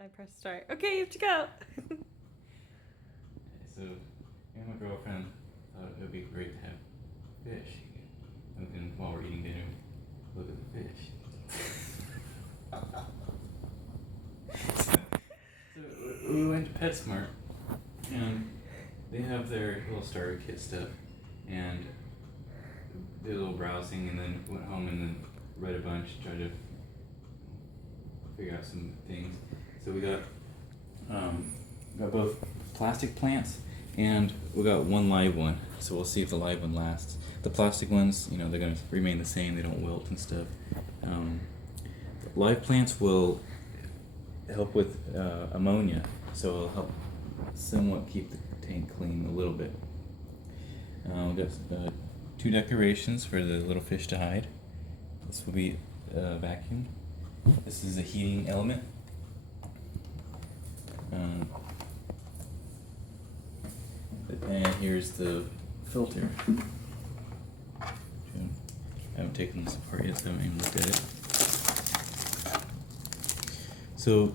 I press start. Okay, you have to go. So, me and my girlfriend thought it would be great to have fish. And while we're eating dinner, look at the fish. So we went to PetSmart, and they have their little starter kit stuff, and did a little browsing, and then went home and then read a bunch, tried to figure out some things. So we got both plastic plants, and we got one live one. So we'll see if the live one lasts. The plastic ones, they're gonna remain the same. They don't wilt and stuff. Live plants will help with ammonia, so it'll help somewhat keep the tank clean a little bit. We got 2 decorations for the little fish to hide. This will be vacuumed. This is a heating element. And here's the filter. I haven't taken this apart yet, so I haven't even looked at it. So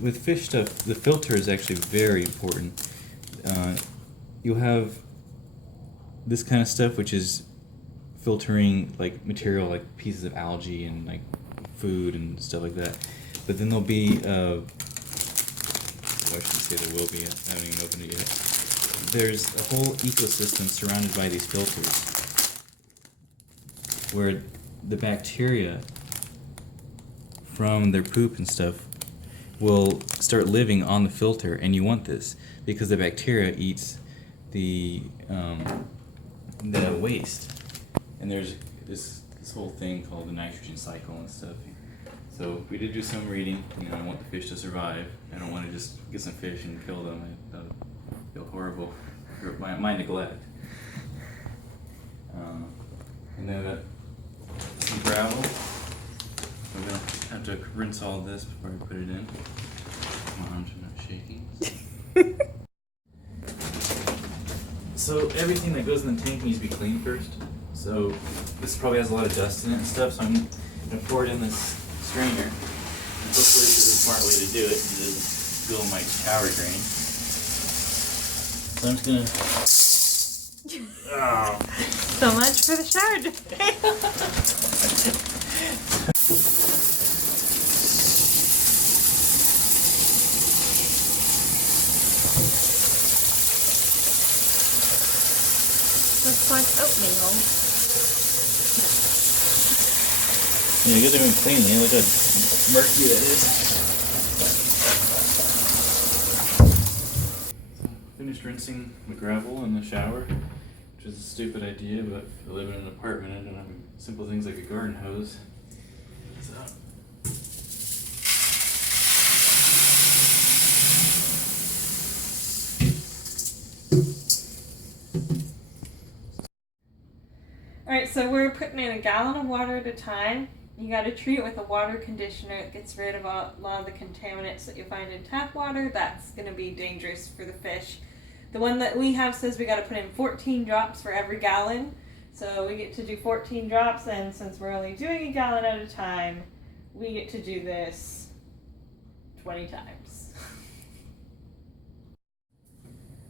with fish stuff, the filter is actually very important. You'll have this kind of stuff, which is filtering like material, like pieces of algae and like food and stuff like that. But then there'll be well, I shouldn't say there will be. I haven't even opened it yet. There's a whole ecosystem surrounded by these filters, where the bacteria from their poop and stuff will start living on the filter, and you want this because the bacteria eats the waste. And there's this whole thing called the nitrogen cycle and stuff. So we did do some reading. I want the fish to survive. I don't want to just get some fish and kill them. That would feel horrible for my neglect. And then some gravel. We're gonna have to rinse all this before I put it in. My arms are not shaking. So everything that goes in the tank needs to be cleaned first. So this probably has a lot of dust in it and stuff, so I'm gonna pour it in this strainer. And hopefully this is a smart way to do it, because it doesn't fill my shower drain. So I'm just gonna... Oh. So much for the shower drain. Looks like oatmeal. Yeah, you guys are even cleaning it. Look how murky that is. So, finished rinsing the gravel in the shower, which is a stupid idea, but I live in an apartment and I don't have simple things like a garden hose. So. Alright, so we're putting in a gallon of water at a time. You got to treat it with a water conditioner. It gets rid of a lot of the contaminants that you find in tap water. That's going to be dangerous for the fish. The one that we have says we got to put in 14 drops for every gallon. So we get to do 14 drops, and since we're only doing a gallon at a time, we get to do this 20 times.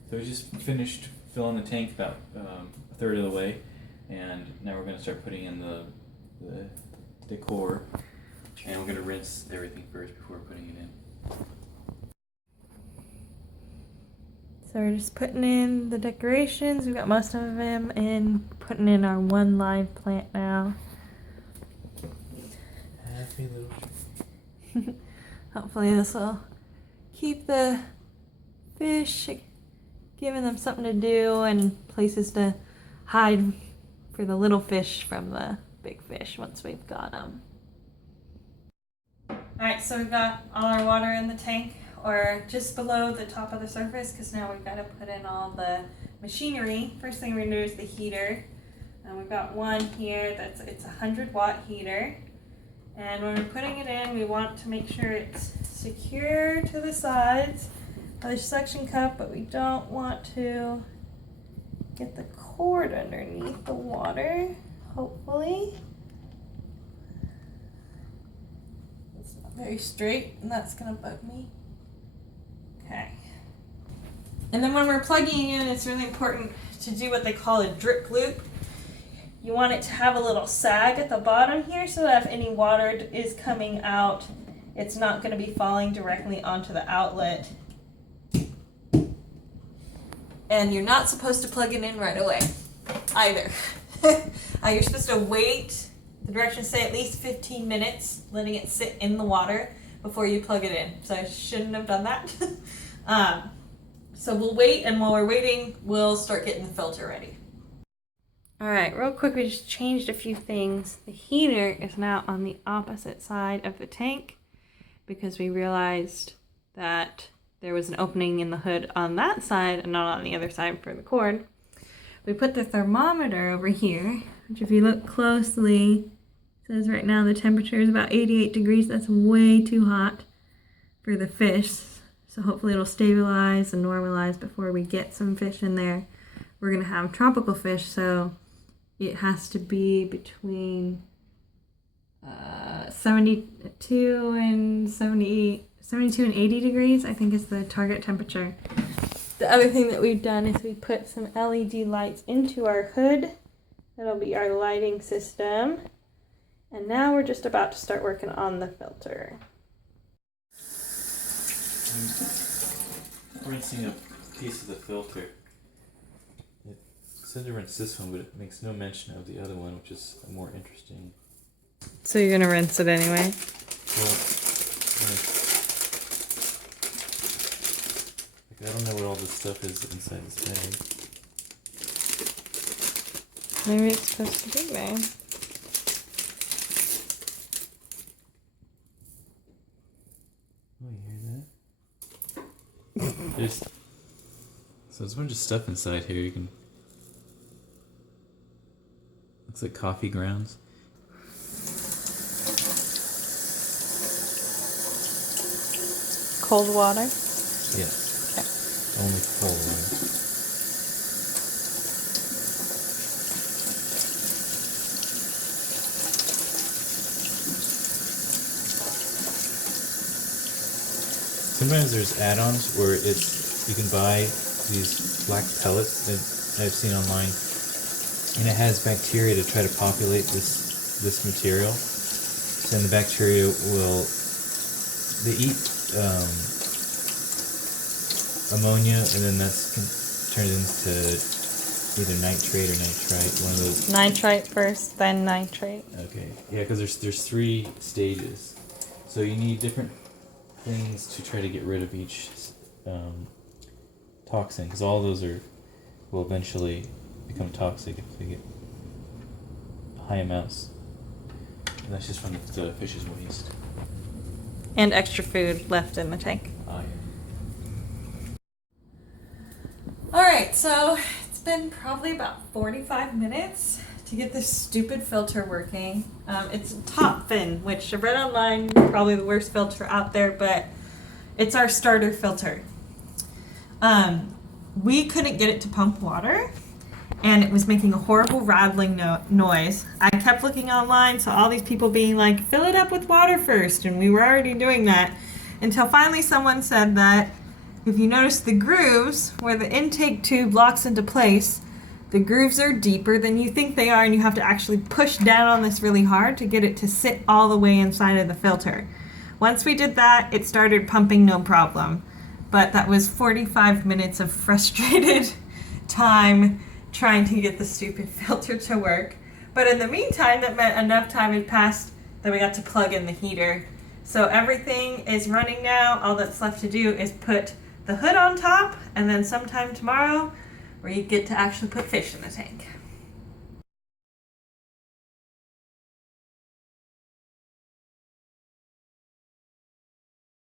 So we just finished filling the tank about a third of the way, and now we're going to start putting in the Decor, and we're going to rinse everything first before putting it in. So we're just putting in the decorations. We've got most of them in, putting in our one live plant now. Happy little tree. Hopefully this will keep the fish, giving them something to do and places to hide for the little fish from the big fish once we've got them. Alright, so we've got all our water in the tank, or just below the top of the surface, because now we've got to put in all the machinery. First thing we're going to do is the heater. And we've got one here it's a 100-watt heater. And when we're putting it in, we want to make sure it's secure to the sides of the suction cup, but we don't want to get the cord underneath the water, hopefully. It's not very straight, and that's gonna bug me. Okay. And then when we're plugging in, it's really important to do what they call a drip loop. You want it to have a little sag at the bottom here so that if any water is coming out, it's not going to be falling directly onto the outlet. And you're not supposed to plug it in right away either. You're supposed to wait, the directions say at least 15 minutes, letting it sit in the water before you plug it in. So I shouldn't have done that. So we'll wait, and while we're waiting, we'll start getting the filter ready. All right, real quick, we just changed a few things. The heater is now on the opposite side of the tank because we realized that there was an opening in the hood on that side and not on the other side for the cord. We put the thermometer over here, which if you look closely, says right now the temperature is about 88 degrees. That's way too hot for the fish. So hopefully it'll stabilize and normalize before we get some fish in there. We're gonna have tropical fish, so it has to be between 72 and 80 degrees, I think is the target temperature. The other thing that we've done is we put some LED lights into our hood. That'll be our lighting system. And now we're just about to start working on the filter. I'm rinsing a piece of the filter. It said to rinse this one, but it makes no mention of the other one, which is more interesting. So you're gonna rinse it anyway? Well, I don't know what all this stuff is inside this bag. Maybe it's supposed to be there. Oh, you hear that? So there's a bunch of stuff inside here. You can. Looks like coffee grounds. Cold water? Yeah. Okay. Only cold water. Sometimes there's add-ons where you can buy these black pellets that I've seen online, and it has bacteria to try to populate this material. So then the bacteria they eat ammonia, and then can turn it into either nitrate or nitrite. One of those. Nitrite first, then nitrate. Okay. Yeah, because there's 3 stages, so you need different things to try to get rid of each toxin, because all of those will eventually become toxic if they get high amounts. And that's just from the fish's waste. And extra food left in the tank. Oh, yeah. Alright, so it's been probably about 45 minutes to get this stupid filter working. It's top fin, which I read online, probably the worst filter out there, but it's our starter filter. We couldn't get it to pump water, and it was making a horrible rattling noise. I kept looking online, so all these people being like, fill it up with water first, and we were already doing that, until finally someone said that if you notice the grooves where the intake tube locks into place, the grooves are deeper than you think they are, and you have to actually push down on this really hard to get it to sit all the way inside of the filter. Once we did that, it started pumping no problem. But that was 45 minutes of frustrated time trying to get the stupid filter to work. But in the meantime, that meant enough time had passed that we got to plug in the heater. So everything is running now. All that's left to do is put the hood on top, and then sometime tomorrow, where you get to actually put fish in the tank.